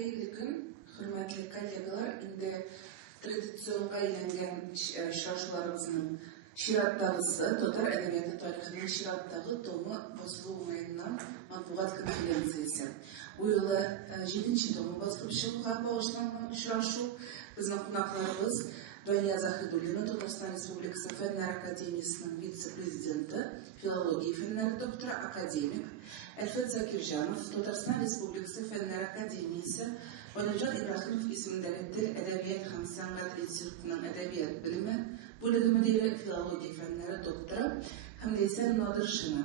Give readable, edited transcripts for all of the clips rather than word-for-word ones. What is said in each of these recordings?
Hayırlı gün, hürmetli kollegalar, indi tradisyonga aylangan şarşılarımızın şirattağısı, Totar Edebiyatı tarihinin şirattağı tomu basılı olmayandan matbuat konferensiyesi. Bu yılı 7. tomu basılı şılға bağışlanan şarşı bizning qonaqlarimiz Daniya Zahidulina, Tatarstan Respublikası Fenler Akademiyasının vitse-prezidenti, filologiya fenleri doktoru, akademik Elfet Zakirjanov, Tatarstan Respublikası Fenler Akademiyası Vaniljan İbrahimov ismindagi Dil, Edebiyat ham San'at institutining Edebiyat bilimi bölümü müdiri, filologiya fenleri doktoru, hamda esa Nodir Shina,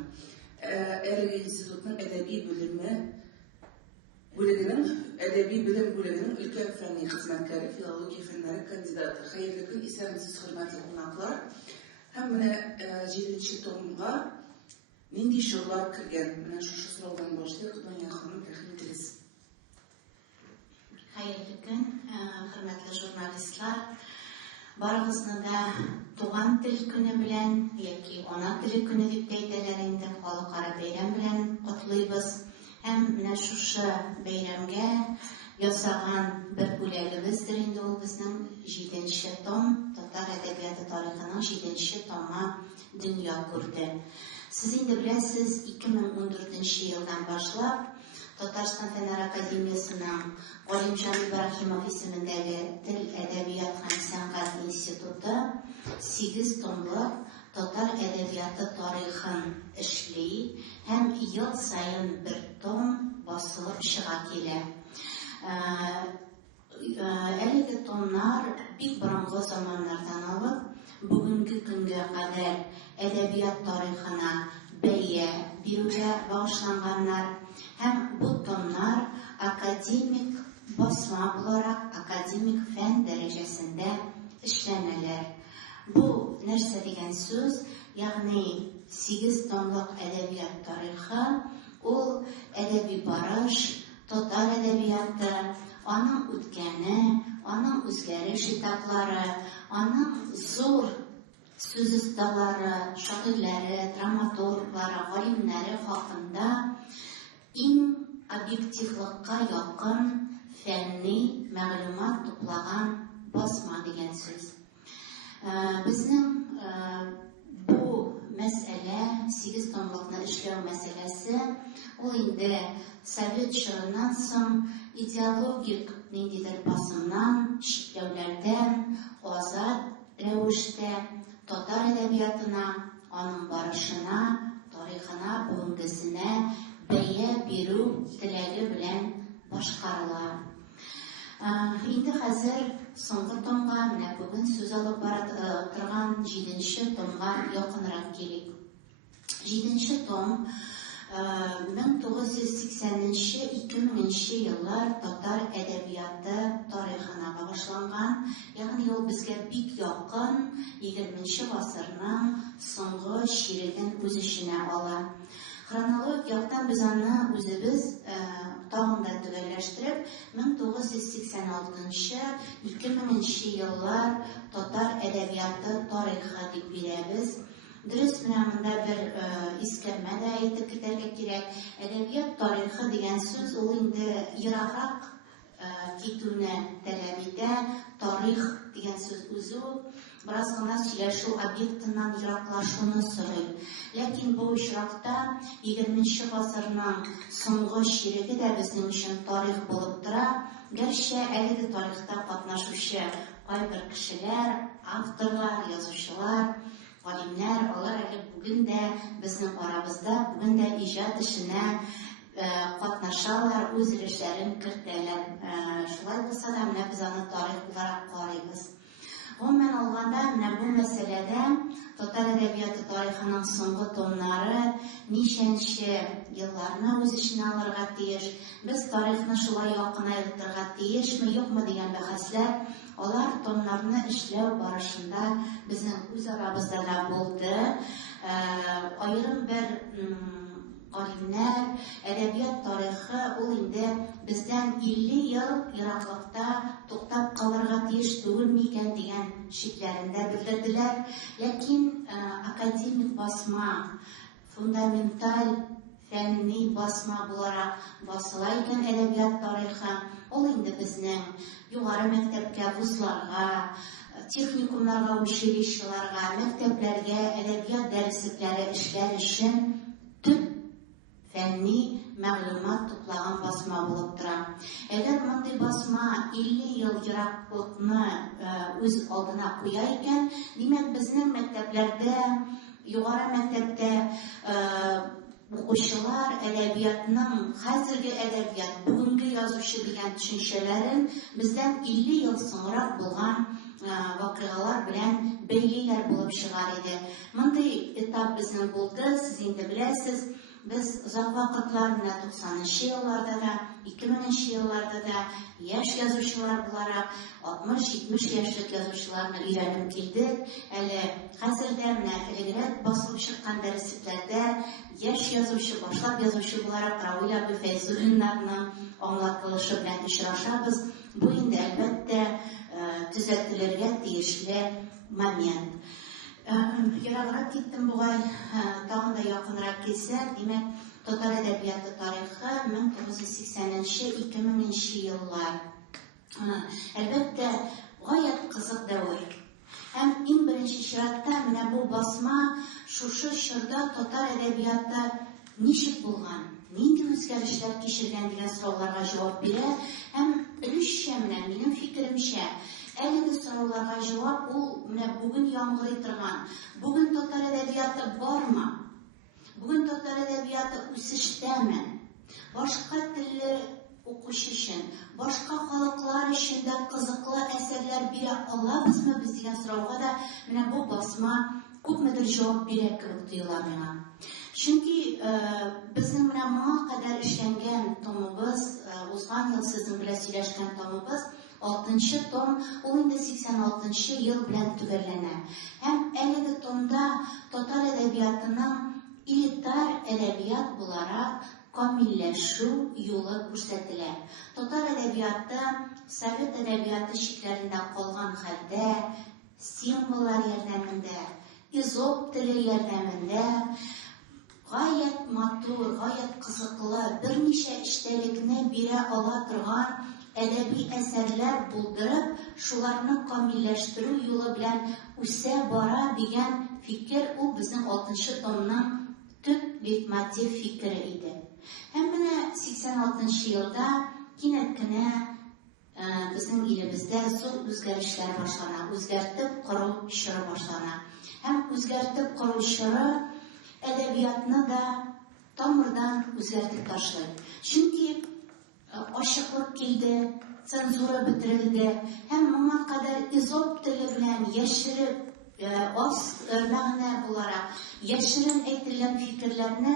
Ergi institutining Edebiy bilimi Edebiy bilim bölümünün ülke fenli hizmetkari, filologiya fenleri kandidatı. Hayırlı gün, isermisiz hürmetli qonaqlar. Hamına 7. tomga nindi şo'rlar kirgan? Mana shu so'rovdan boshlaylik. Doniya xonim, rahmatliz. Hayırlı gün, hürmetli jurnalistlar. Barımızda da tuğan dil günü bilen, yoki ona dili günü dip deydilerinde xalqaro bayram bilen qutlaymiz. Hem менә шушы бәйрәмгә ясаган бер бүләгебездер инде ул безнең 7 том, Татар әдәбияты тарихының 7 тома дөнья күрде. Сез инде беләсез, 2014 елдан башлап Татарстан Фәннәр Академиясының Галимҗан Ибраһимов исемендәге Тел, Әдәбият һәм сәнгать институты 8 томлык Татар әдәбияты тарихын эшли һәм ел сайын бер том басылып чыга килә. Әлеге томнар бик борынгы заманнардан алып, бүгенге көнгә кадәр әдәбият тарихына бәя бирүгә багышланганнар һәм бу томнар академик басма буларак, академик фән дәрәҗәсендә эшләнәләр. Bu нәрсә дигән сүз, ягъни 8 томлык әдәбият тарихы, ул әдәби барыш, татар әдәбияты, аның үткәне, аның үзгәреш этаплары, аның зур сүз осталары, шагыйрьләре, драматурглары, галимнәре хакында иң объективлыкка якын фәнни мәгълүмат туплаган басма дигән сүз. Безнең бу мәсьәлә, 8 томлыкны эшләү мәсьәләсе, ул инде совет чорыннан соң идеологик ниндидер басымнан, чикләүләрдән азат рәвештә татар әдәбиятына, аның барышына, тарихына, бүгенгесенә бәя бирү теләге белән башкарыла. Инде хәзер соңгы томга, менә бүген сүз алып бара торган 7 томга якынрак килик. 7 том 1980-2000 еллар татар әдәбияты тарихына багышланган, ягъни ул безгә бик якын 20 гасырның соңгы чиреген үз иченә ала. Хронологик яктан без аны үзебез тагын да төгәлләштереп, 1986-2000 еллар татар әдәбияты тарихы дип бирәбез. Дөрес, менә монда бер искәрмә дә әйтеп китәргә кирәк. Әдәбият тарихы дигән сүз ул инде ераграк китүне таләп итә. Тарих дигән сүз үзе бераз гына сөйләшү объектыннан ераклашуны сорый. Ләкин бу очракта 20 гасырның соңгы чиреге дә безнең өчен тарих булып тора. Гәрчә әлеге тарихта катнашучы кайбер кешеләр, авторлар, язучылар, галимнәр, алар әле бүген дә безнең арабызда, бүген дә иҗат эшенә катнашалар, үз өлешләрен кертәләр. Шулай булса да, менә без аны тарих буларак карыйбыз. Гомумән алганда, менә бу мәсьәләдә татар әдәбияты тарихының соңгы томнары ничәнче елларны үз иченә алырга тиеш, без тарихны шулай якын аерырга тиешме, юкмы дигән бәхәсләр, алар томнарны эшләү барышында безнең үз арабызда да булды. Аерым бер галимнәр, әдәбият тарихы ул инде бездән 50 ел ераклыкта туктап калырга тиеш түгел микән дигән шикләрендә белдерделәр. Ләкин академик басма, фундаменталь фәнни басма буларак басыла икән әдәбият тарихы, ул инде безнең югары мәктәпкә, вузларга, техникумнарга, училищеларга, мәктәпләргә әдәбият дәреслекләре эшләр өчен төп фәнни мәгълүмат туплаган басма булып тора. Әгәр мондый басма 50 ел ераклыкны үз алдына куя икән, димәк безнең мәктәпләрдә, югары мәктәптә укучылар әдәбиятның, хәзерге әдәбият, бүгенге язучы дигән төшенчәләрен бездән 50 ел соңрак булган вакыйгалар белән бәйлиләр булып чыгар иде. Мондый этап безнең булды, сез инде беләсез. Biz uzak vakıtlarında 90'lı yıllarda da, 2000'li yıllarda da yaş yazıcılar bularak 60-70 yaşlık yazıcılarını öğrenip geldik. Hazırda ilgili basılıp çıkan dersliklerde yaş yazıcı, başlap yazıcı bularak Ravil Abi Feyzi ünlerinin anlatılışı bilen işraşabız. Bu indi elbette düzeltilirge değişli moment. Ярагырак киттем бугай, тагын да якынрак килсәк, димәк, татар әдәбияты тарихы 1980-2000 еллар. Әлбәттә, гаять кызык дәвер. Һәм иң беренче чиратта менә бу басма шушы чорда татар әдәбияты ничек булган, нинди үзгәрешләр кичергән дигән сорауларга җавап бирә. Һәм өлешчә менә минем фикеремчә, әлеге сорауларга җавап ул менә бүген яңгырый торган. Бүген татар әдәбияты бармы? Бүген татар әдәбияты үсештәме? Башка телле укучы өчен, башка халыклар өчен дә кызыклы әсәрләр бирә алабызмы без дигән сорауга да менә бу басма күпмедер җавап бирә кебек тоела миңа. Чөнки безнең менә моңа кадәр эшләнгән томыбыз, узган ел сезнең белән сөйләшкән томыбыз 6-нчы том, ул инде 86-нчы ел белән төгәлләнә. Һәм әлеге томда татар әдәбиятының элитар әдәбият буларак камилләшү юлы күрсәтелә. Татар әдәбияты совет әдәбияты чикләрендә калган хәлдә, символлар ярдәмендә, изоп теле ярдәмендә гаять матур, гаять кызыклы, берничә эчтәлекне бирә ала торган әдәби әсәрләр булдырып, шуларны камилләштерү юлы белән үсә бара дигән фикер ул безнең 6-нчы томның төп лейтмотив фикере иде. Һәм менә 86-нчы елда кинәт кенә безнең илебездә зур үзгәрешләр башлана, үзгәртеп кору чоры башлана. Һәм үзгәртеп кору чоры әдәбиятны да тамырдан үзгәртеп ташлый. Чөнки ашыклык килде, цензура бетерелде, һәм моңа кадәр изоп теле белән яшереп, аз мәгънә буларак яшерен әйтелгән фикерләрне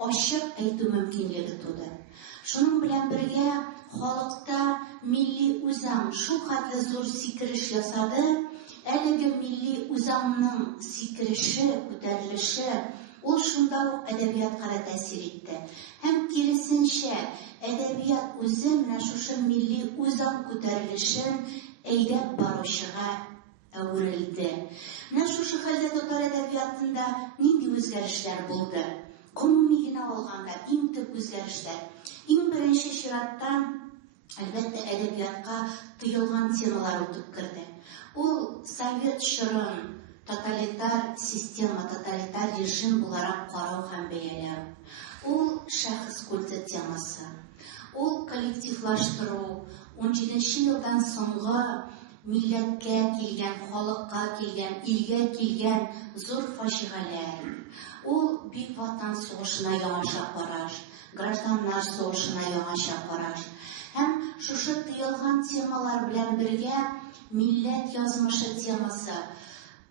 ачык әйтү мөмкинлеге туды. Шуның белән бергә халыкта милли үзаң шул хәтле зур сикереш ясады. Әлеге милли үзаңның сикереше, күтәрелеше ул шунда ук әдәбиятка да тәэсир итте. Һәм киресенчә, әдәбият үзе менә шушы милли үзаң күтәрелешен әйдәп баручыга әверелде. Менә шушы хәлдә татар әдәбиятында нинди үзгәрешләр булды? Гомуми генә алганда иң төп үзгәрешләр. Иң беренче чиратта әлбәттә әдәбиятка тыелган темалар үтеп керде. Ул совет чорын тоталитар система, тоталитар режим буларак карау һәм бәяләү. Ул шәхес культы темасы. Ул коллективлаштыру, 17-нче елдан соңгы милләткә килгән, халыкка килгән, илгә килгән зур фаҗигаләр. Ул бик ватан сугышына яңаша караш, гражданнар сугышына яңаша караш. Һәм шушы тыелган темалар белән бергә милләт язмышы темасы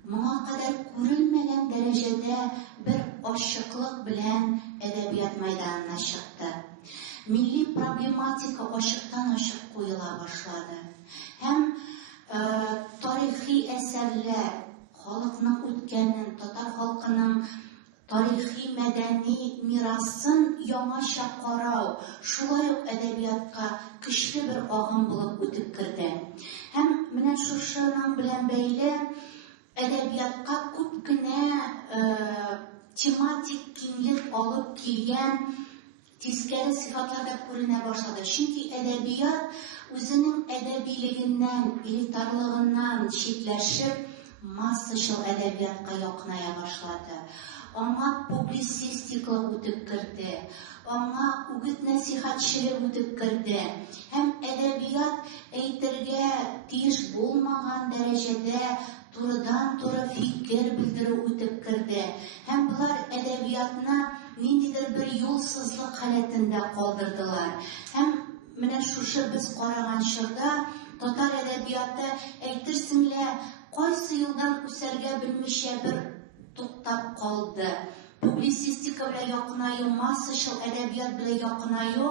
моңа кадәр күрелмәгән дәрәҗәдә бер ачыклык белән әдәбият мәйданына чыкты. Милли проблематика ачыктан-ачык куела башлады. Һәм тарихи әсәрләр, халыкның үткәнен, татар халкының тарихи мәдәни мирасын яңаша карау, шулай ук әдәбиятка көчле бер агым булып үтеп керде. Һәм менә шушының белән бәйле әдәбиятка күп кенә тематик киңлек алып килгән тискәре сыйфатлар да күренә башлады. Чөнки әдәбият үзенең әдәбилегеннән, элитарлыгыннан читләшеп, массачыл әдәбиятка якыная башлады. Аңа публицистика үтеп керде, аңа үгет-нәсихәтчелек үтеп керде. Һәм әдәбият әйтергә тиеш булмаган дәрәҗәдә турыдан-туры фикер белдерү үтеп керде. Һәм булар әдәбиятны ниндидер бер юлсызлык халәтендә калдырдылар. Һәм менә шушы без караган чорда татар әдәбияты әйтерсең лә кайсы елдан үсәргә белмичә бер туктап калды. Публицистика белән якынаю, массачыл әдәбият белән якынаю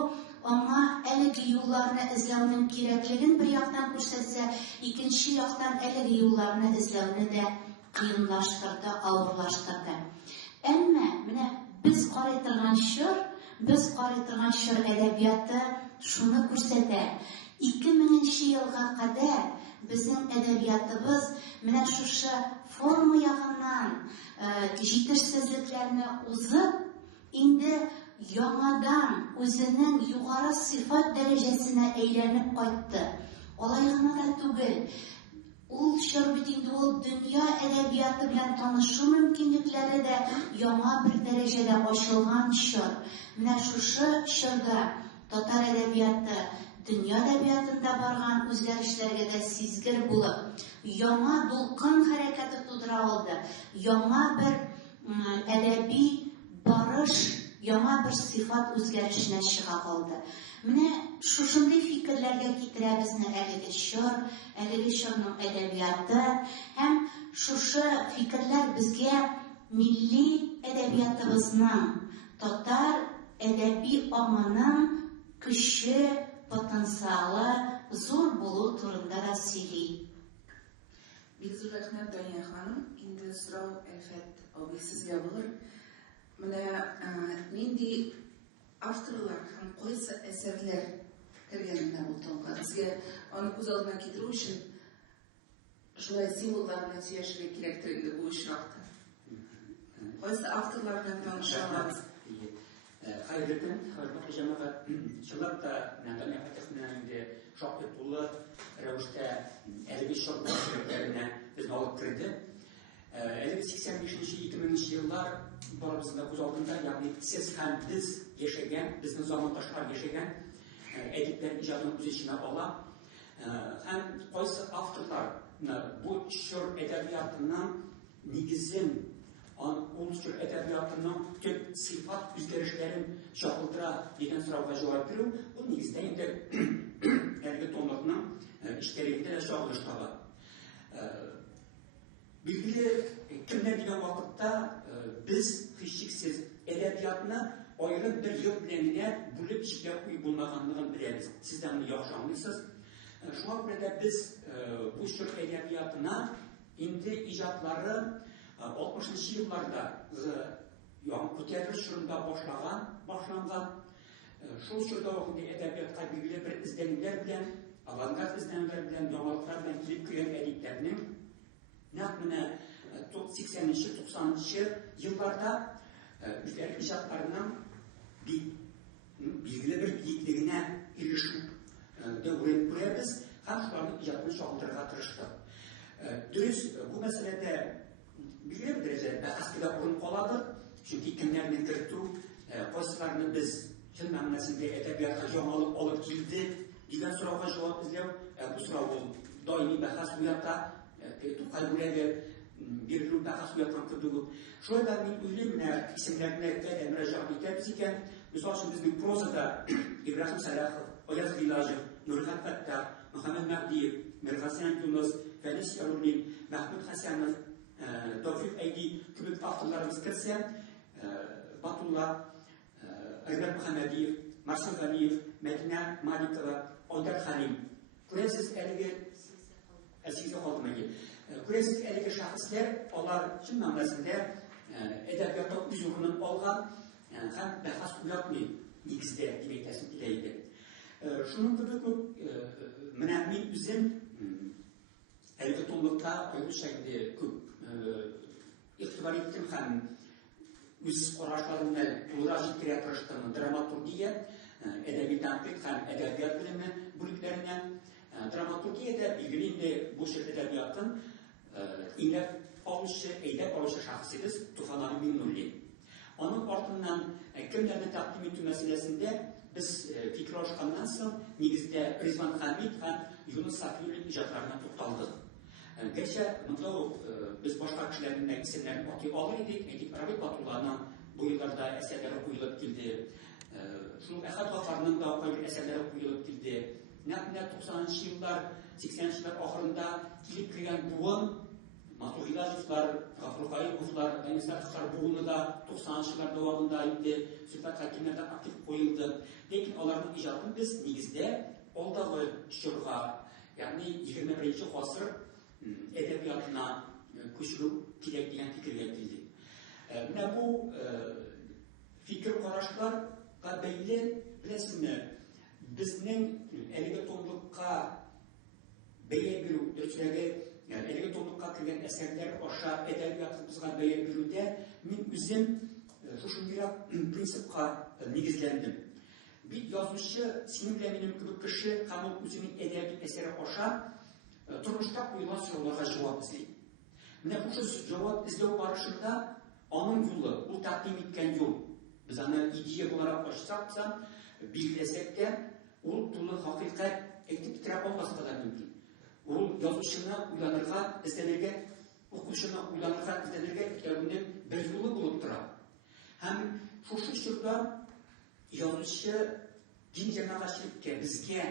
аңа әлеге юлларны эзләүнең кирәклеген бер яктан күрсәтсә, икенче яктан әлеге юлларны эзләүне дә кыенлаштырды, авырлаштырды. Әмма менә без карый торган чор әдәбияты шуны күрсәтә. 2000 елга кадәр безнең әдәбиятыбыз менә шушы форма ягыннан җитешсезлекләрне узып, инде яңадан үзенең югары сыйфат дәрәҗәсенә әйләнеп кайтты. Алай гына да түгел. Ул чор бит инде ул дөнья әдәбияты белән танышу мөмкинлекләре дә яңа бер дәрәҗәдә ачылган чор. Менә шушы чорда татар әдәбияты дөнья әдәбиятында барган үзгәрешләргә дә сизгер булып, яңа дулкын хәрәкәте тудыра алды. Яңа бер әдәби барыш, яңа бер сыйфат үзгәрешенә чыга алды. Менә шушындый фикерләргә китерә безне әлеге чорның әдәбияты, һәм шушы фикерләр безгә милли әдәбиятыбызның, татар әдәби аңының көче, потенциалы зур булу турында да сөйли. Бик зур рәхмәт, Дания ханым. Инде сорау Әлфәт абый сезгә булыр. Менә нинди авторлар һәм кайсы әсәрләр кергәненә бултынган. Сезгә аны күз алдына китерү өчен шулай символлар белән сөйләшергә кирәктер инде бу очракта. Кайсы авторлар белән таныша алабыз? Хәерле көн, хөрмәтле җәмәгать. Чынлап та Дания фатихның инде шактый тулы рәвештә әлеге шартларына без алып керде. 85-2000 еллар барыбызда күз алдында, ягъни сез һәм без яшәгән, безнең замандашлар яшәгән әдипләр иҗатын үз эченә ала. Һәм кайсы авторлар бу чор әдәбиятының нигезен, ул чор әдәбиятының төп сыйфат үзгәрешләрен чагылдыра дигән сорауга җавап бирү, ул нигездә инде әлеге томлыкның эчтәлегендә дә чагылыш таба. Билгеле, кемнәр дигән вакытта без һичшиксез әдәбиятны аерым бер ел белән генә бүлеп чикләп куеп булмаганлыгын беләбез. Сез дә моны яхшы аңлыйсыз. Шуңа күрә дә біз бу чор әдәбиятына инде иҗатлары 60-нчы елларда күтәрелеш чорында башланган. Шул чорда әдәбиятка билгеле бер эзләнүләр белән, авангард эзләнүләр белән, яңалыклар белән килеп кергән әдипләрнең нәкъ менә 80-90-нчы елларда үзләре иҗатларының билгеле бер биеклегенә ирешү дәүрен күрәбез һәм шуларның иҗатын чагылдырырга тырыштык. Дөрес, бу мәсьәләдә билгеле бер дәрәҗәдә бәхәскә урын калады, чөнки кемнәрне кертү, кайсыларны без чын мәгънәсендә әдәбиятка яңалык алып килде дигән сорауга җавап эзләү, бу сорау даими бәхәс уята, Тукай бүләге бирелү бәхәс уяткан кебек. Шулай да мин уйлыйм, менә исемнәрне әйтә мөрәҗәгать итәбез икән. Мисал өчен безнең прозада Ибраһим Сәлахов, Аяз Гыйлаҗев, Нурхан Фәттах, Мөхәммәд Мәһдиев, Миргасян Юнус, Фәнис Яруллин, Мәхмүд Хәсәнов, Тәүфик Әйди кебек авторларыбыз керсә, Батулла, Ринат Мөхәммәдиев, Марсел Галиев, Мәдинә Маликова, Айдар Хәлим. Күрәсез, әлеге Күрәсез, әлеге шәхесләр, алар чын мәгънәсендә әдәбиятта үз урынын алган һәм бәхәс уятмый нигездә дип әйтәсем килә иде. Шуның кебек менә мин үзем әлеге томлыкта аеруча күп игътибар иттем һәм үз карашларымны булдыра җиткерә тырыштым. Драматургия, әдәби тәнкыйть һәм әдәбият белеме бүлекләренә. Драматургиядә билгеле инде бу шәһәр әдәбиятын әйдәп алучы шәхсебез Туфан Али Миңнуллин. Аның артыннан кемнәрне тәкъдим итү мәсьәләсендә biz fikir alışkandan soң нигездә Ризван Хәмид һәм Юнус Сафиуллин иҗатларына тукталдык. Гәрчә монда без башка кешеләрнең исемнәрен атый алыр идек, әйтик Рабит Батулланың бу елларда әсәрләре куелып килде. Шул Әхәт Гафарның да кайбер әсәрләре куелып килде. Нәкъ 90-нчы еллар, 80-нчы еллар ахырында килеп кергән буын Матугилазовлар, Гафуркаевлар, Данисовлар буыны да 90-нчы еллар дәвамында инде Сөлфәт Хәкимнәрдә актив куелды. Ләкин аларның иҗатын без нигездә алдагы чорга, ягъни 21-нче гасыр әдәбиятына күчерү кирәк дигән фикергә килдек. Менә бу фикер карашларга бәйле беләсезме, безнең әлеге томлыкка бәя бирү, әлеге томлыкка кергән әсәрләр аша әдәбиятыбызга бәя бирүдә мин үзем шушындый принципка нигезләндем. Бит язучы, синең белән минем кебек кеше һәм ул үзенең әдәби әсәре аша тормышта куелган сорауларга җавап эзли. Менә бу җавап эзләү барышында аның юлы, ул тәкъдим иткән юл, без аны идея буларак ачсак та, билгеләсәк тә, ул тулы хакыйкать әйтеп бетерә алмаска да мөмкин. Ул язучыны уйланырга, эзләргә, укучыны уйланырга, эзләргә икәнлегенең бер юлы булып тора. Һәм шушы чорда язучы дин җәмәгатьчелеккә, безгә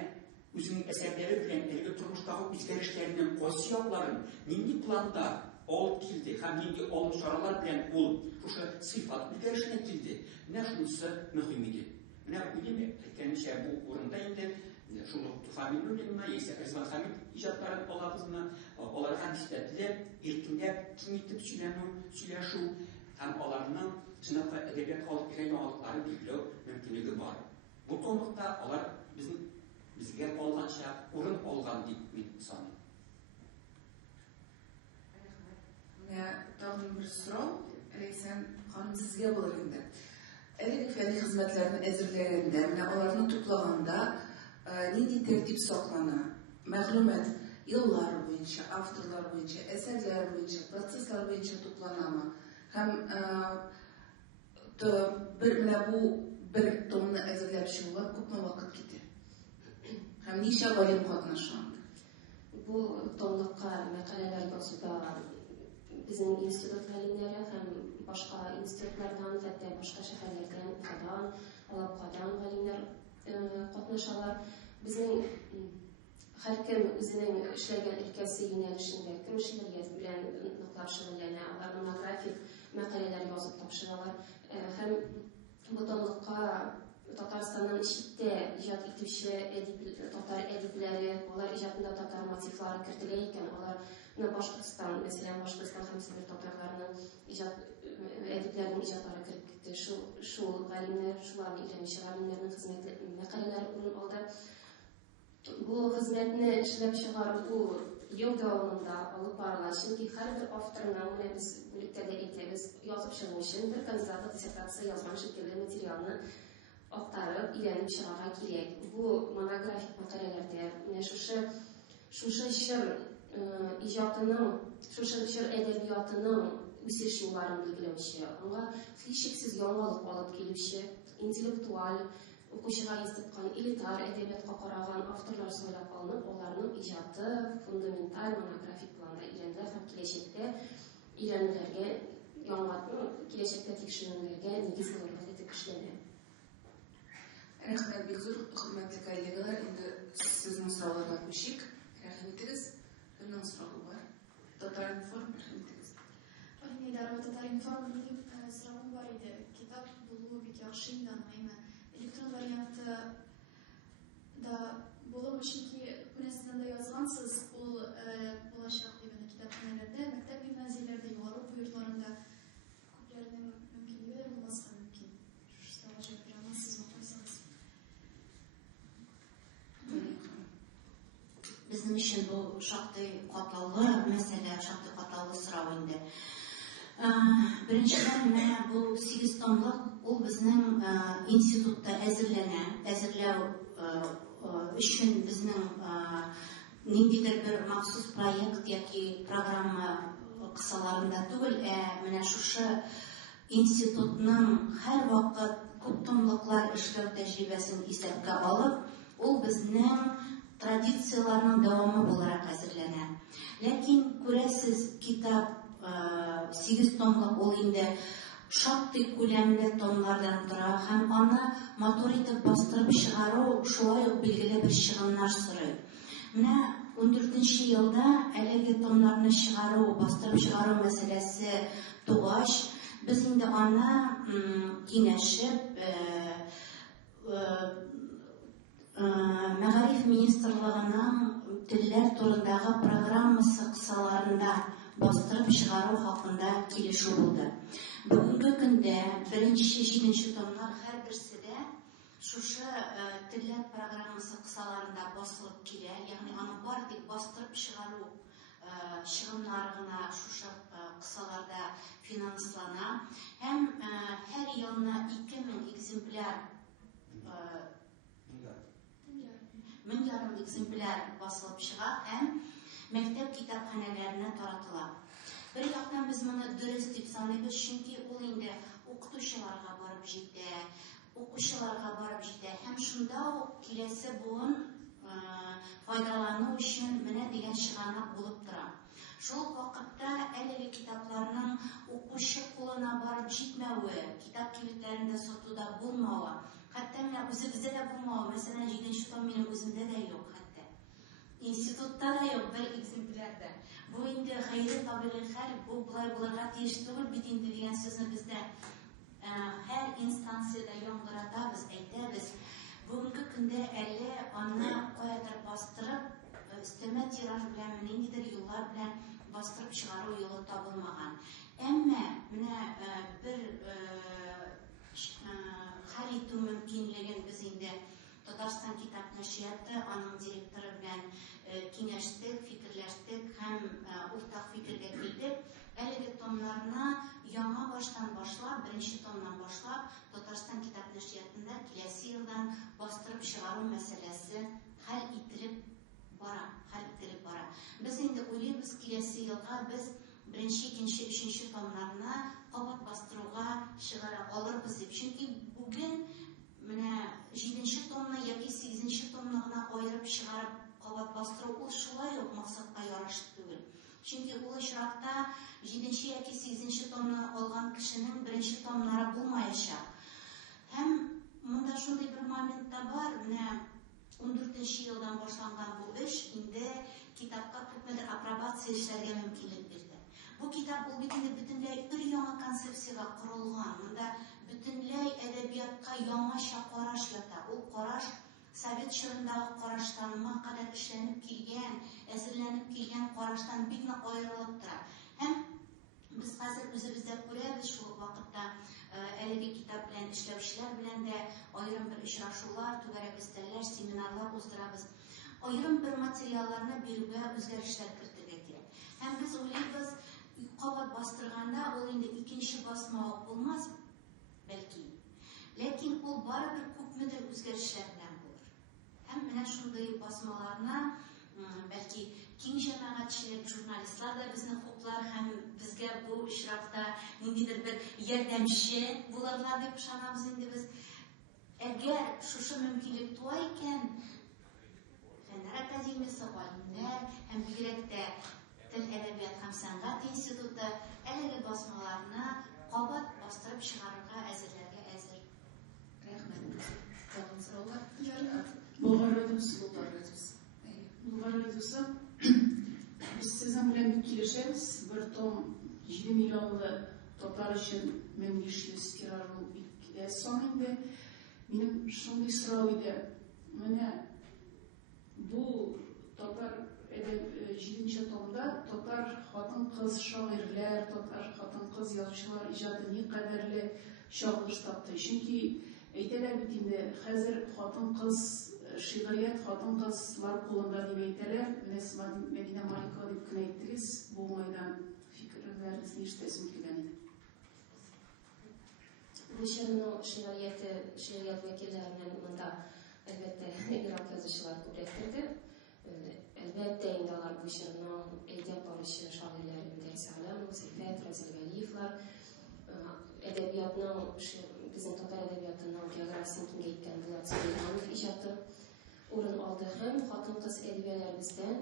үзенең әсәрләре белән әлеге тормыштагы үзгәрешләрнең кайсы якларын, нинди планда алып килде һәм нинди алым чаралар белән ул шушы сыйфат үзгәрешенә килде. Менә шунысы мөһим иде. Менә уйлыйм, әйткәнчә бу урында инде шуны Туфан Миңнуллинны, Ризван Хәмид иҗатларын алабызны, аларга нисбәтләп, иркенләп, киң итеп сөйләшү һәм аларның сыйныфка әдәбиятка алып килгән яңалыкларын билгеләү мөмкинлеге бар. Бу томлыкта алар безгә калганча урын алган дип мин саныйм. Менә тагын бер сорау, Рәйсән ханым, сезгә булыр инде. Әлеге фәнни хезмәтләрне әзерләгәндә, менә аларны туплаганда нинди тәртип саклана? Мәгълүмат еллар буенча, авторлар буенча, әсәрләр буенча, процесслар буенча тупланамы? Һәм менә бу бер томны әзерләп чыгуга күпме вакыт китә? Һәм ничә галим катнаша? Бу томлыкка мәкаләләр язуда безнең институт галимнәре һәм башка институтлардан, хәтта башка шәһәрләрдән, Казан, Алапкадан галимнәр катнашалар. Безнең һәркем үзенең эшләгән өлкәсе юнәлешендә кем шигырьгә белән ныклап шөгыльләнә, алар монографик мәкаләләр язып тапшыралар. Һәм бу томлыкка Татарстаннан читтә иҗат итүче татар әдипләре, алар иҗатында татар мотивлары кертелә икән, аларны Башкортстан, мәсәлән, Башкортстан һәм Себер татарларының әдипләренең иҗатлары кереп китте. Шул галимнәр, шуларны өйрәнүче галимнәрнең хезмәтләре, мәкаләләре урын алды. Бу хезмәтне эшләп чыгару ел дәвамында алып барыла. Чөнки һәрбер авторның, менә без бүлектә дә әйтәбез, язып чыгу өчен бер кандидат диссертация язган шикелле материалны актарып, өйрәнеп чыгарга кирәк. Бу монографик мәкаләләрдә менә шушы чор иҗатының, шушы чор әдәбиятының үсеш юлларын билгеләүче, аңа һичшиксез яңалык алып килүче, интеллектуаль, укучыга естеткан, элитар әдәбиятка караган авторлар сайлап алынып, аларның иҗаты фундаменталь монографик планда өйрәнелә һәм киләчәктә өйрәнүләргә, киләчәктә тикшерүләргә нигез булырлык итеп эшләнә. Рәхмәт, бик зур, хөрмәтле коллегалар, инде сезнең сорауларга күчик. Рәхмәт итегез. Кемнең сорауы бар? Татар-информ, рәхмәт итегез. Рәхмәт, Татар-информ, минем сорауым бар иде. Китап булуы бик яхшы инде, әмма электрон варианты да булуы, чөнки күнәсендә язгансыз, ул булачак дигән китапханәләрдә, мәктәп гимназияләрдә, югары уку йортларында күпләрнең мөмкинлеге булмаска мөмкин. Шушы сорауга җавап бирә аласызмы? Безнең өчен бу шактый катлаулы мәсьәлә, шактый катлаулы сорау инде. Беренчедән, менә бу 8 томлык ул безнең институтта әзерләү өчен безнең ниндидер бер махсус проект яки программа кысаларында түгел, менә шушы институтның һәр вакыт күп томлыклар эшләү тәҗрибәсен исәпкә алып, ул безнең традицияларның дәвамы буларак әзерләнә. Ләкин күрәсез, китап 8 томлык ул инде шактый күләмле томлардан тора һәм аны матур итеп бастырып чыгару шулай ук билгеле бер чыгымнар сорый. Менә 14 елда әлеге томнарны чыгару, бастырып чыгару мәсьәләсе тугач, без инде аны киңәшеп Мәгариф министрлыгының телләр турындагы программасы кысаларында бастырып чыгару хакында килешү булды. Бүгенге көндә 1-7 томнар һәр берсе дә шушы телләр программасы кысаларында басылып килә, ягъни аны бар дип бастырып чыгару чыгымнары гына шушы кысаларда финанслана һәм һәр елны 2000 экземпляр 1000 экземпляр басылып чыга һәм мәктәп китапханәләренә таратыла. Бер яктан без моны дөрес дип саныйбыз, чөнки ул инде укытучыларга барып җитә, укучыларга барып җитә һәм шунда ук киләсе буын файдалану өчен менә дигән чыганак булып тора. Шул вакытта әлеге китапларның укучы кулына барып җитмәве, китап кибетләрендә сатуда булмавы, хәтта менә үзебездә дә булмавы, мәсәлән 7 том минем үземдә дә юк, хәтта институтта да юк бер экземплярда. Бу инде гайре табигый хәл, бу булай булырга тиеш түгел бит инде дигән сүзне бездә һәр инстанциядә яңгыратабыз, әйтәбез. Бүгенге көндә әле аны каядыр бастырып, өстәмә тираж белән, ниндидер юллар белән бастырып чыгару юлы табылмаган. Әмма менә бер хәл итү мөмкинлеген без инде Татарстан китап нәшрияты аның директоры белән киңәштек, фикерләштек һәм уртак фикергә килдек. Әлеге томнарны яңа баштан башлап, 1 томнан башлап, Татарстан китап нәшриятында киләсе елдан бастырып чыгару мәсьәләсе хәл ителеп бара. Без инде уйлыйбыз, киләсе елга без 1, 2, 3 томнарны кабат бастыруга чыгара алырбыз дип. Чөнки бүген менә 7 томны яки 8 томны гына аерып чыгарып кабат бастыру ул шулай ук максатка ярашлы түгел. Чөнки ул очракта 7 яки 8 томны алган кешенең 1 томнары булмаячак. Һәм монда шундый бер момент та бар, менә 14 елдан башланган бу эш инде китапка күпмедер апробация эшләргә мөмкинлек бирде. Бу китап ул бит инде бөтенләй яңа концепциягә корылган. Монда бөтенләй әдәбиятка яңаша караш ята. Ул караш Совет чорындагы караштан кадәр эшләнеп килгән, әзерләнеп килгән караштан бик нык аерылып тора. Һәм без хәзер үзебездә күрәбез, шул вакытта әлеге китап белән эшләүчеләр белән дә аерым бер очрашулар, түгәрәк өстәлләр, семинарлар уздырабыз. Аерым бер материалларны бирүгә үзгәрешләр кертергә кирәк. Һәм без уйлыйбыз, кабат бастырганда ул инде 2нче басма булмас, бәлки. Ләкин ул барыбер күпмедер үзгәрешләр белән булыр. Һәм менә шундый басмаларны бәлки киң җәмәгатьчелек, журналистлар да безне хуплар һәм безгә бу очракта ниндидер бер ярдәмче булырлар дип ышанабыз инде без. Әгәр шушы мөмкинлек туа икән, Фәннәр академиясе, галимнәр һәм бигрәк тә Тел, әдәбият һәм сәнгать институты әлеге басмаларны кабат бастырып чыгарырга әзерләргә әзер. Рәхмәт. Тагын сораулар? Булгарыдысы. Biz sizin белән килешәбез. Бер том 7 миллионлы татар өчен 1500 тиражлы соң инде. Минем шундый сорау иде. Менә бу татар 7 томда татар хатын-кыз шагыйрьләр, татар хатын-кыз язучылар иҗаты никадәрле чагылыш тапты. Чөнки әйтәләр бит инде хәзер хатын-кыз шигърият хатын-кызлар кулында дип әйтәләр. Мәдинә Маликова дип кенә әйттегез, бу уңайдан fikrlerinizni eshitesem kelgan edi. Bu şiirning şiiriyat vakillarining bunda elbette Irak yazıcılar kubrettirdi. Elbette indalar bu şiirning eydep barışı şairleri Müdey Salam, Seyfet, Razil Galiyevlar, edebiyatning bizim Tatar edebiyatının geografisini kengaytgan Bulat Süleymanov ijodi o'rin oldi. Hem xotin-qiz edebiyotlarimizdan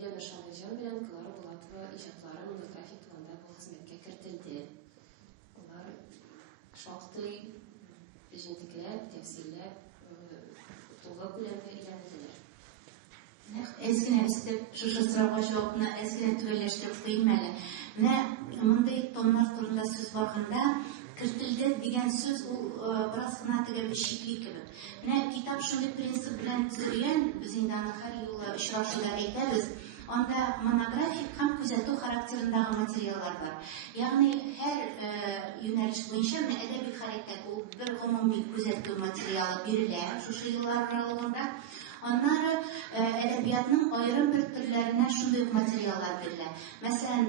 Lena Shomirjon bilan Klara Bulatova ijodlari monografik planda bu xizmatga kiritildi. Ular şoqtli, bijintiklab, tafsillab, to'g'ri ko'lamda ilandilar. Eskine istep, şu sırağa cevabını eskine tüveleştirip koymalı. Ne bunday tonlar turunda söz vakında kırtıldı diyen söz o biraz kınatıga bir şekli gibi. Ne kitap şöyle prensip bilen tüzülgen, biz indana her yıla işraşılar ekleriz. Onda monografik hem küzetü karakterindagi materiallar var. Yani her yöneliş boyunca edebi hareket o bir umumi küzetü materialı biriler şu yıllar aralığında. Onları edebiyatının ayrım bir türlerine şunday materiallar verirler. Mesela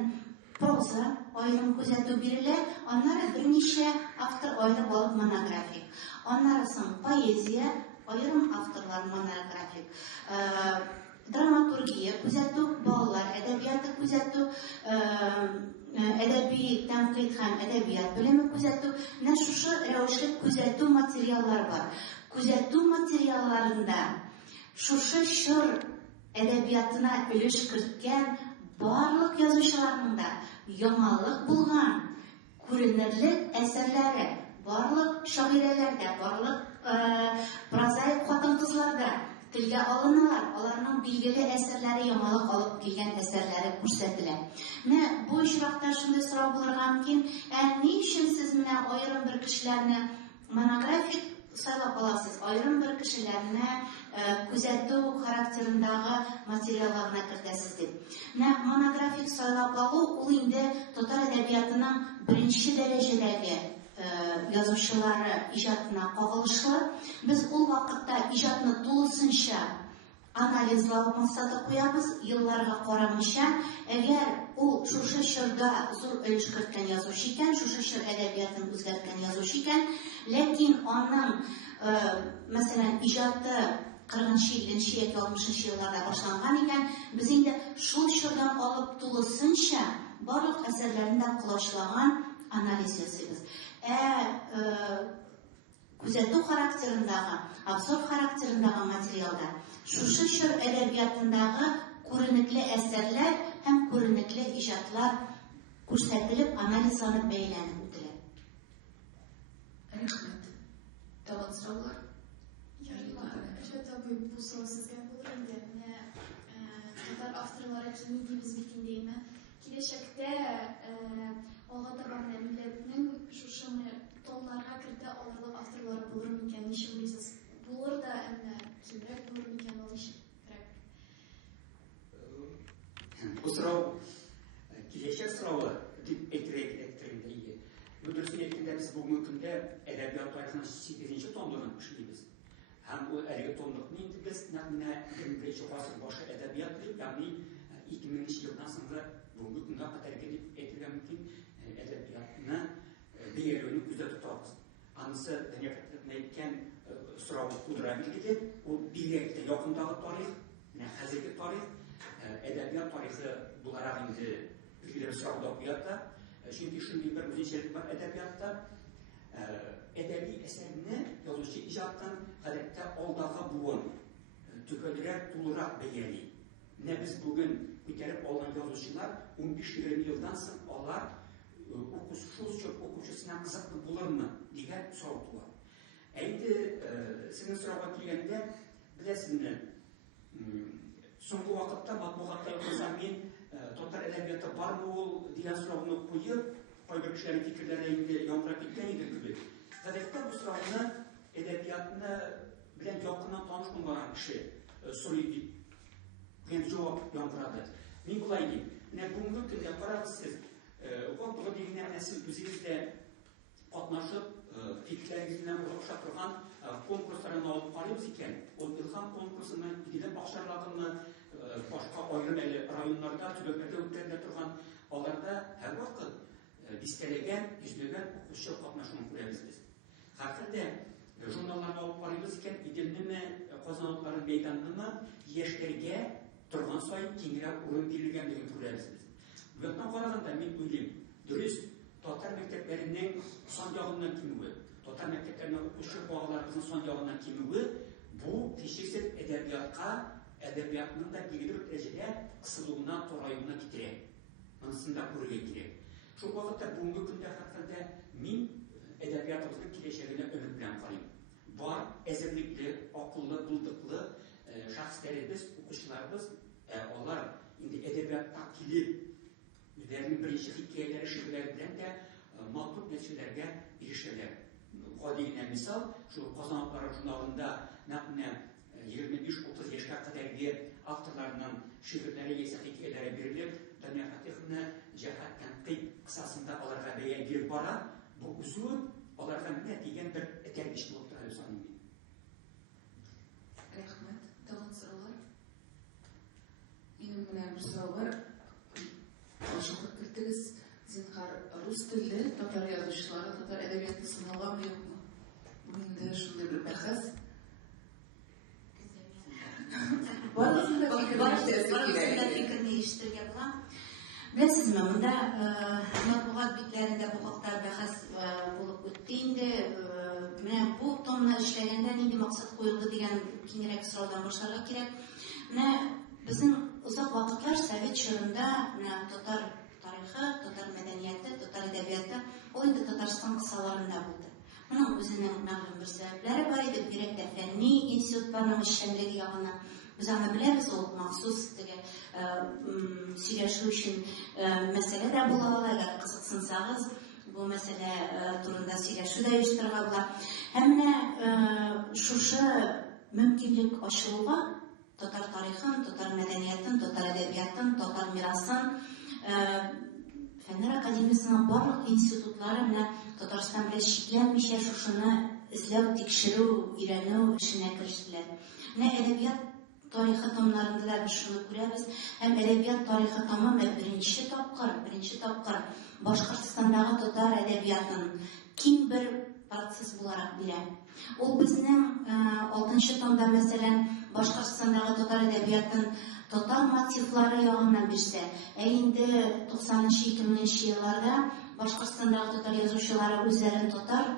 proza, ayrım küzetü verirler. Onları bir neçe автор ayrı olup monografik. Onları son poeziya, ayrım авторлар monografik. Dramaturgiya, küzetü bağlar, edebiyatı küzetü, edebi tanqid ham edebiyat bilimi küzetü. Ne şu rivojli küzetü materiallar var. Küzetü materiallarında şuşu şur edebiyatına ülüş kiritken barlık yazışlarında yamalık bulgan көрүнөрлүк эсерлери барлык шагыйрелерде, барлык прозаик хатын-кызларда tilge alınırlar. Onların bilgili eserleri yamalık alıp gelgen eserleri көрсөтүлө. Ne bu işrakta şunday soru bulurgan ki, ne için siz mine ayrım bir kişilerine monografik saylap alasız, ayrım bir kişilerine küzetүү karakterindagi materiallarına kirtesiz deyip. Ne monografik saylap alı, ul indi Tatar edebiyatının birinci derecedeki yazıcıları icatına kagılışlı. Biz ul vakitte icatını tulusынша analizlap maksatı koyabız, yıllarga qaramışa. Eğer ul şuşu şırda zor ölç kirtken yazıcı iken, şuşu şır edebiyatını özgertken yazıcı iken, lekin onun mesela icatı 40-50 yoki 60 yıllarda başlangan iken, biz indi şul şırdan alıp tulusынша barlık eserlerinde kulaşlagan analiz yazıyoruz. Küzetü karakterindagi, absurd karakterindagi materialda şuşu şur edebiyatındagi көрүнүклүү eserler hem көрүнүклүү ijatlar көрсөтүлүp, analizlanıp, beğenilip ötülüp. Рахмет. Тагын суроолор? Bu soru sizge bulur indi. Tatar авторлары kimi deyimiz bitindeymi? Kileşekte oğa taban milletinin şuşamı tonlarga kirdi alırlık авторлары bulur miken? Nişi bulursunuz? Bulur da kimrek bulur miken ol işi? Bu sırau kileşek sırauı dip ektirinde iyi. Bu dürüstün etkinde biz bugün günde edebiyat tarihinin 8. tomluğunu işleyimiz. Hem bu edebiyat tomluğunu indi biz nağmine 21. asır başı edebiyat deyip, yani 2000. yıldan sonra bugün günde katarık edip ektirgen mümkün edebiyatına bir yerlerini güzel tutarız. Anısı deneyeketlerine etken sırauı kudurabilgide, o bir yerlikte yakındağı tarih, hazırlık tarih, edebiyat tarihi bulara indi bilgileri sırada okuyatta. Çünkü şimdi bir müziğçilik var edebiyatta. Edebi eserini yazıcı icattan hadette oldağa buğun, tükölürek, tulurak beğeni. Ne biz bugün müterip olan yazıcılar 15-20 yıldan sonra onlar okuşusuna kızıklı bulur mu diye sordular. Eğdi senin sırada geldiğinde bilesini so'nggi vaqtda matbuotda o'qisam men Tatar edebiyoti bormi u degan savolni qo'yib, qolgan kishilarning fikrlarini yomg'irab ketgan edi gibi. Hadekda bu savolni edebiyotni bilan yaqindan tanish bo'lgan kishi so'raydi. Men javob yomg'iradi. Men qo'yaylik. Bugungi kunda qarabsiz, o'qib degan siz o'zingizda qatnashib, fikrlaringiz bilan o'xshab turgan konkurslarni olib qolamiz ekan. O ilham konkursining gidib boshqalarni boshqa ayrım rayonlarda, tübeklarda o'tkazilib turgan аларда һәрвакыт дистәләгән, йөзләгән укучы катнашуын күрәбез без. Хәзердә журналларны алып карыйбыз икән, Иделнеме, Казан утлары мәйданына яшьләргә торган саен киңрәк урын бирелгәнлеген күрәбез без. Бу яктан караганда мин уйлыйм, дөрес, татар мәктәпләренең сан ягыннан кимүе, татар мәктәпләренең укучы балаларыбызның сан ягыннан кимүе бу кичексез әдәбиятның да билгеле дәрәҗәдә кысылуына, тораюына китерә. Монысын да күрергә кирәк. Шул вакытта бүгенге көндә хәтта мин әдәбиятыбызның киләчәгенә өмет белән карыйм. Бар әзерлекле, акыллы, булдыклы шәхесләребез, укучыларыбыз, алар инде әдәбиятка килеп, үзләренең беренче хикәяләре, шигырьләре белән дә матур нәтиҗәләргә ирешәләр. Гади генә мисал, шул Казан утлары журналында нәкъ 25-30 яшькә кадәрге авторларның шигырьләре, яисә хикәяләре бирелеп, Дания Фатиховна җәһәт тәнкыйть кысасында аларга бәян биреп бара. Бу үсү аларга менә дигән бер этәргеч булып тора саныйм. Рәхмәт. Тагын сораулар? Минем менә бер сорау бар. Ашыгып кертегез. Зинһар, рус телле татар язучылары, татар әдәбияты сыналганмы, юкмы? Бу инде шундый бер бәхәс. Барысында фикерне ишетергә була. Беләсезме, монда матбугат битләрендә бу хакта бәхәс булып үтте инде. Менә бу томны эшләгәндә нинди максат куелды дигән киңрәк сораудан башларга кирәк. Менә безнең узак вакытлар Совет чорында татар тарихы, татар мәдәнияте, татар әдәбияты ул инде Татарстан кысаларында булды. Моның үзенең мәгълүм бер сәбәпләре бар иде, бигрәк тә фәнни институтларның эшчәнлеге ягына. Без аны беләбез, ул махсус сөйләшү өчен мәсьәлә дә була ала, әгәр кызыксынсагыз, бу мәсьәлә турында сөйләшү дә оештырырга була. Һәм менә шушы мөмкинлек ачылуга татар тарихын, татар мәдәниятын, татар әдәбиятын, татар мирасын, Фәннәр академиясының барлык институтлары менә Татарстан белән шикләнмичә шушыны эзләү, тикшерү, өйрәнү эшенә керештеләр. Менә әдәбият тарихы томнарында да без шуны күрәбез. Һәм әдәбият тарихы томы беренче тапкыр Башкортостандагы татар әдәбиятын киң бер процесс буларак бирә. Ул безнең 6нчы томда мәсәлән Башкортостандагы татар әдәбиятын татар мотивлары ягыннан бирсә, инде 90-2000 елларда Башкортостандагы татар язучылары үзләрен татар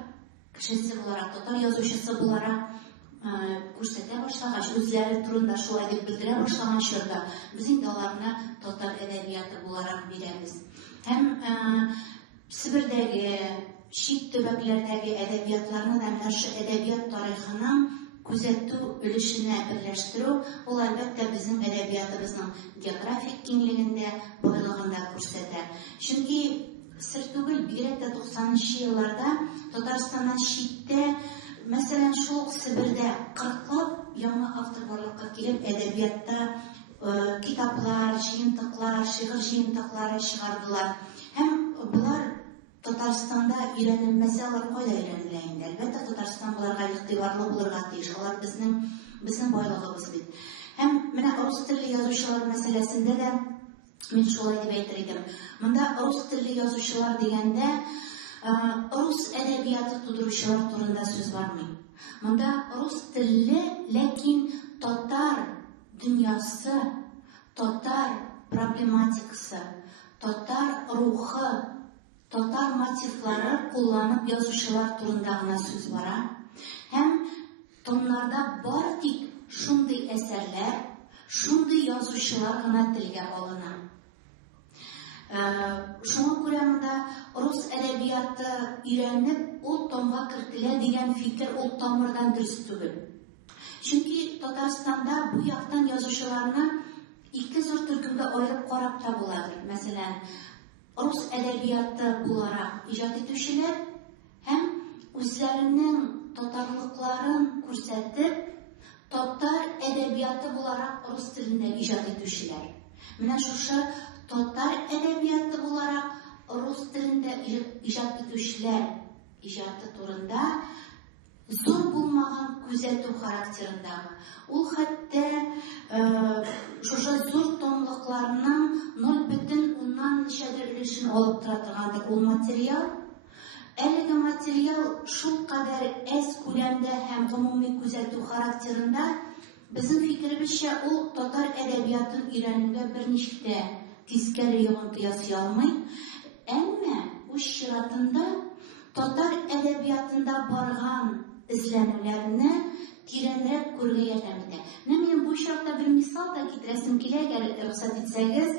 кешесе буларак, татар язучысы буларак күрсәтә башлагач, үзләре турында шулай дип белдерә башлаган чорда, без инде аларны татар әдәбияты буларак бирәбез. Һәм Себердәге, чит төбәкләрдәге әдәбиятларны да әдәбият тарихының күзәтү өлешенә берләштерү, ул әлбәттә безнең әдәбиятыбызның географик киңлегендә, байлыгында күрсәтә. Чөнки сер түгел, бигрәк тә 90-нчы елларда Татарстаннан читтә, мәсәлән, шул Себердә 40лап яңа авторларга килеп әдәбиятта китаплар, җыентыклар, шигырь җыентыклары чыгардылар. Һәм булар Татарстанда өйрәнелмәсә, алар кайда өйрәнелә инде? Әлбәттә, Татарстан буларга игътибарлы булырга тиеш. Алар безнең байлыгыбыз бит. Һәм менә рус телле язучылар мәсьәләсендә дә мин шулай дип әйтер идем. Монда рус телле язучылар дигәндә рус әдәбияты тудыручылар турында сүз бармый. Монда рус телле, ләкин татар дөньясы, татар проблематикасы, татар рухы, татар мотивлары кулланып язучылар турында гына сүз бара. Һәм томнарда бар тик шундый әсәрләр, шундый язучылар гына телгә алына. Шуңа күрә монда рус әдәбияты өйрәнеп, ул томга кертелә дигән фикер ул тамырдан дөрес түгел. Чөнки Татарстанда бу яктан язучыларны ике зур төркемгә аерып карап та буладыр. Мәсәлән, рус әдәбияты буларак иҗат итүчеләр һәм үзләренең татарлыкларын күрсәтеп, татар әдәбияты буларак рус телендә иҗат итүчеләр. Менә шушы татар әдәбияты буларак рус телендә иҗат итүчеләр иҗаты турында зур булмаган күзәтү характерындагы. Ул хәтта шушы зур томлыкларның 0,1 ул материал. Әлеге материал шул кадәр әз күләмдә һәм гомуми күзәтү характерында, безнең фикеребезчә, ул татар әдәбиятын өйрәнүгә берничек тә тискәре йогынты ясый алмый. Әмма үз чиратында татар әдәбиятында барган эзләнүләрне тирәнрәк күрергә ярдәм итә. Мен бу чакта бер мисал да китерәсем килә, әгәр рөхсәт итсәгез.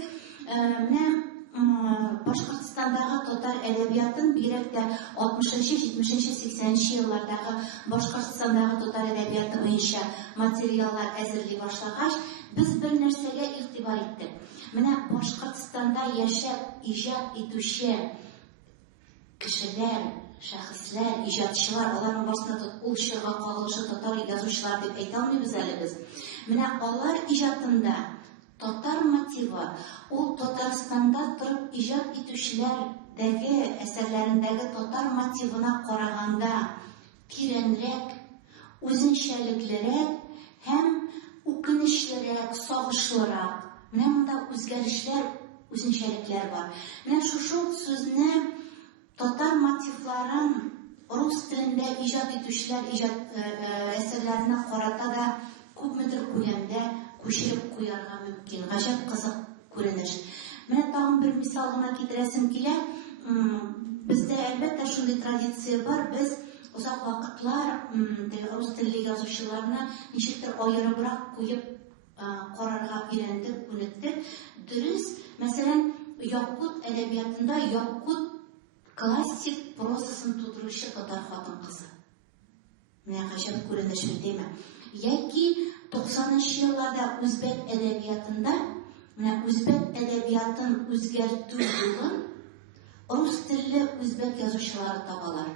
Менә Башкортстандагы татар әдәбиятын, бигрәк тә 60-70, 80 еллардагы Башкортстандагы татар әдәбияты буенча материаллар әзерли башлагач, без бер нәрсәгә игътибар иттек. Менә Башкортстанда яшәп иҗат итүче кешеләр, шәхесләр, иҗатчылар, аларның барысына ул чорга кагылышы татар язучылар дип әйтә алмыйбыз әле без. Менә алар иҗатында татар мотивы, ул Татарстанда торып иҗат итүчеләрдәге әсәрләрендәге татар мотивына караганда тирәнрәк, үзенчәлеклерәк һәм үкенечлерәк, сагышлырак. Менә монда үзгәрешләр, үзенчәлекләр бар. Менә шушы сүзне, татар мотивларын рус телендә иҗат итүчеләр әсәрләренә карата да күпмедер күләмдә күчереп куярга мөмкин. Гаҗәп кызык күренеш. Менә тагын бер мисал гына китерәсем килә. Бездә әлбәттә шундый традиция бар. Без озак вакытлар рус телле язучыларны ничектер аерыбрак куеп карарга өйрәндек, күнектек. Дөрес, мәсәлән, якут әдәбиятында якут классик прозасын тудыручы татар хатын-кызы. Менә гаҗәп күренеш бит. Яки 90-нчы елларда үзбәк әдәбиятында, менә үзбәк әдәбиятын үзгәртү юлын рус телле үзбәк язучылары табалар.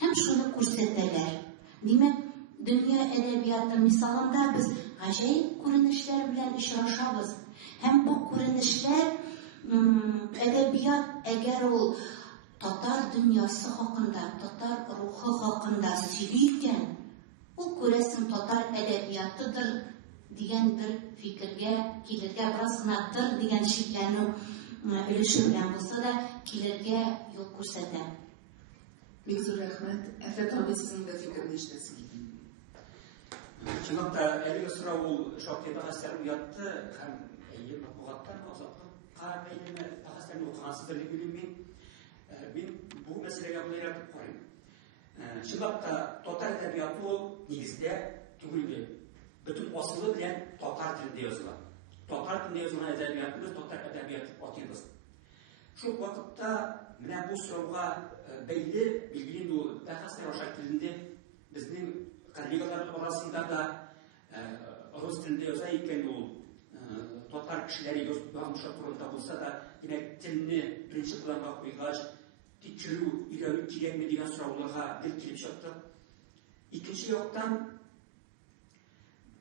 Һәм шуны күрсәтәләр. Димәк, дөнья әдәбияты мисалында без гаҗәеп күренешләр белән очрашабыз. Һәм бу күренешләр әдәбият, әгәр ул татар дөньясы хакында, татар рухы хакында сөйли икән, ул күрәсең татар әдәбиятыдыр дигән бер фикергә килергә, бераз гына тыр дигән шикләнү өлеше белән булса да килергә юл күрсәтә. Бик зур рәхмәт. Әфәт абый, сезнең дә фикерегез ничек? Чынлыкта әлеге сорау ул шактый бәхәсләр уятты һәм матбугаттан озакка бәйләнә бәхәсләрне укыгансыздыр дип уйлыйм. Мин бу мәсьәләгә буларак карыйм. Чынлыкта татар әдәбияты нигездә түгел, бөтен асылы белән татар телендә языла. Татар телендә язылган әдәбиятны татар әдәбияты дип атыйбыз. Шул вакытта менә бу сорауга бәйле билгеле ул бәхәсләр аша телендә безнең коллегалар арасында да рус телендә яза икән ул татар кешеләре язганча турында булса да, димәк, телне беренче планга куйгач, тикшерү, өйрәнү кирәкме дигән сорауларга гел килеп чыкты. Икенче яктан,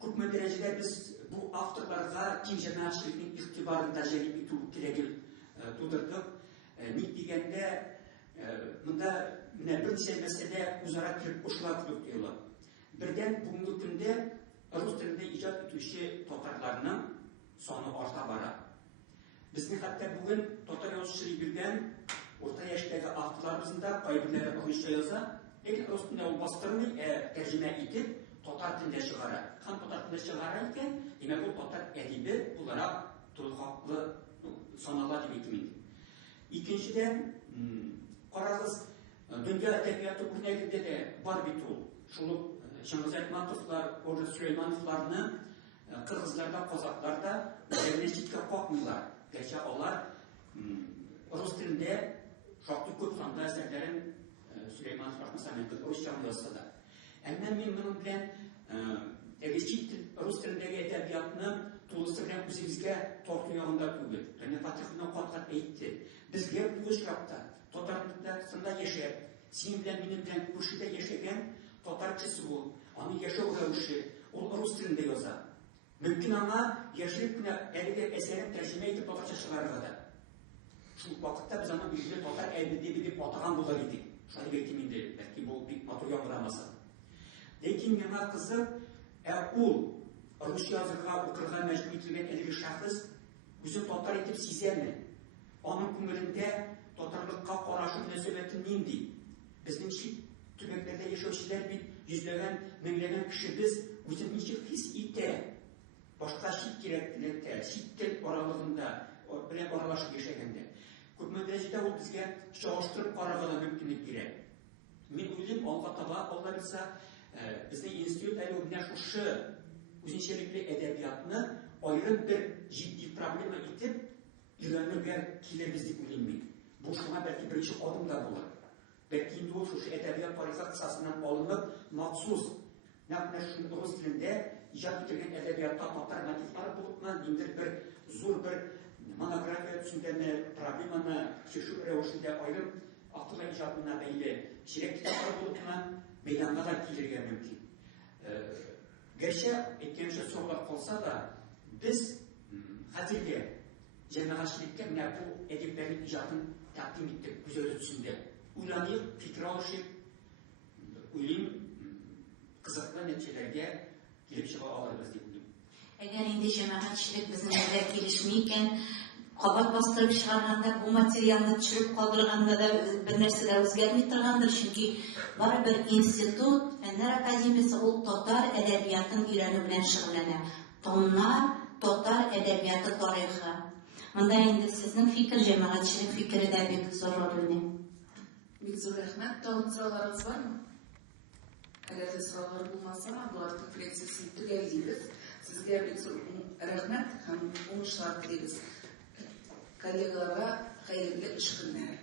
күпме дәрәҗәдә без бу авторларга киң җәмәгатьчелекнең игътибарын тәҗриб итү кирәген тудырдык. Ник дигәндә, монда менә берничә мәсьәлә үзара килеп кушыла кебек тоела. Бердән, бүгенге көндә рус телендә иҗат итүче татарларның саны арта бара. Безнең хәтта бүген татар язучылары биргән орта яшьтәге авторларыбызның да кайберләре русча яза, ләкин рус телендә ул бастырмый, тәрҗемә итеп татар телендә чыгара. Һәм татар телендә чыгара икән, димәк, ул татар әдибе буларак тулгаклы санала дип әйтим. Икенчедән, карагыз, дөнья әдәбияты үрнәгендә дә бар бит ул. Шул Шыңгыз Айтматовлар, Орда Сөләймановларны кыргызларда, казакларда үзләренә читкә какмыйлар. Гәрчә алар рус телендә шактый күп санда әсәрләрен Сөләйманов рахмәтле русча язса да. Әмма мин моның белән рус телендәге әдәбиятны тулысы белән үзебезгә тарту ягында түгел. Яни Фатихның кат-кат әйтте. Безгә бу очракта Татарстанда яшәп, син белән минем белән күршедә яшәгән татар кеше ул, аны яшәү рәвеше, ул рус телендә яза. Мөмкин аңа яшьлек кенә әлеге әсәрен тәрҗемә итеп татарча чыгарырга да. Шул вакытта без аны билгеле татар әдәби дип атаган булыр идек. Шулай әйтим инде, бәлки бу бик матур яңгырамаса. Ләкин миңа кызык, ул русча язырга, укырга мәҗбүр ителгән әлеге шәхес үзен татар итеп сизәме? Аның күңелендә татарлыкка карашы мөнәсәбәте нинди? Безнең чит төбәкләрдә яшәүчеләр бит йөзләгән, меңләгән кеше без үзен ничек хис итә? Башка чит кирәклектә, чит тел аралыгында белән аралашып яшәгәндә. Күпме дәрәҗәдә ул безгә чагыштырып карарга да мөмкинлек бирә. Мин уйлыйм, алга таба Алла bilsa, безнең институт әле менә шушы үзенчәлекле әдәбиятны аерым бер җитди проблема итеп өйрәнергә килербез дип уйлыйм. Бу шуңа бәлки беренче адым да булыр. Бәлки инде ул шушы әдәбият тарихы кысасыннан алынып, махсус нәкъ шушы рус телендә иҗат ителгән әдәбиятта татар мотивлары булып, инде бер зур бер монография төшендәме проблеманы чишү рәвешендә аерым акылы иҗатына бәйле чирек китаплар булып, мәйданга да килергә мөмкин. Гәрчә әйткәнчә соңлап калса да, без хәзергә җәмәгатьчелеккә менә бу әдипләрнең иҗатын тәкъдим иттек күз өстендә. Уйланыйк, фикер алышып, уйлыйм, кызыклы нәтиҗәләргә килеп чыга алырбыз дип уйлыйм. Әгәр инде җәмәгатьчелек безнең белән килешми икән, кабат бастырып чыгарганда, бу материалны төшереп калдырганда да бер нәрсә дә үзгәрми торгандыр, чөнки барыбер институт, Фәннәр академиясе ул татар әдәбиятын өйрәнү белән шөгыльләнә. Томнар татар әдәбияты тарихы. Монда инде сезнең фикер, җәмәгатьчелек фикере дә бик зур роль уйный. Бик зур рәхмәт. Тагын сорауларыгыз бармы? Әгәр сораулар булмаса, булар конференциясын төгәллибез. Сезгә бик зур рәхмәт һәм уңышлар телибез. Коллегаларга хәерле эш көннәре.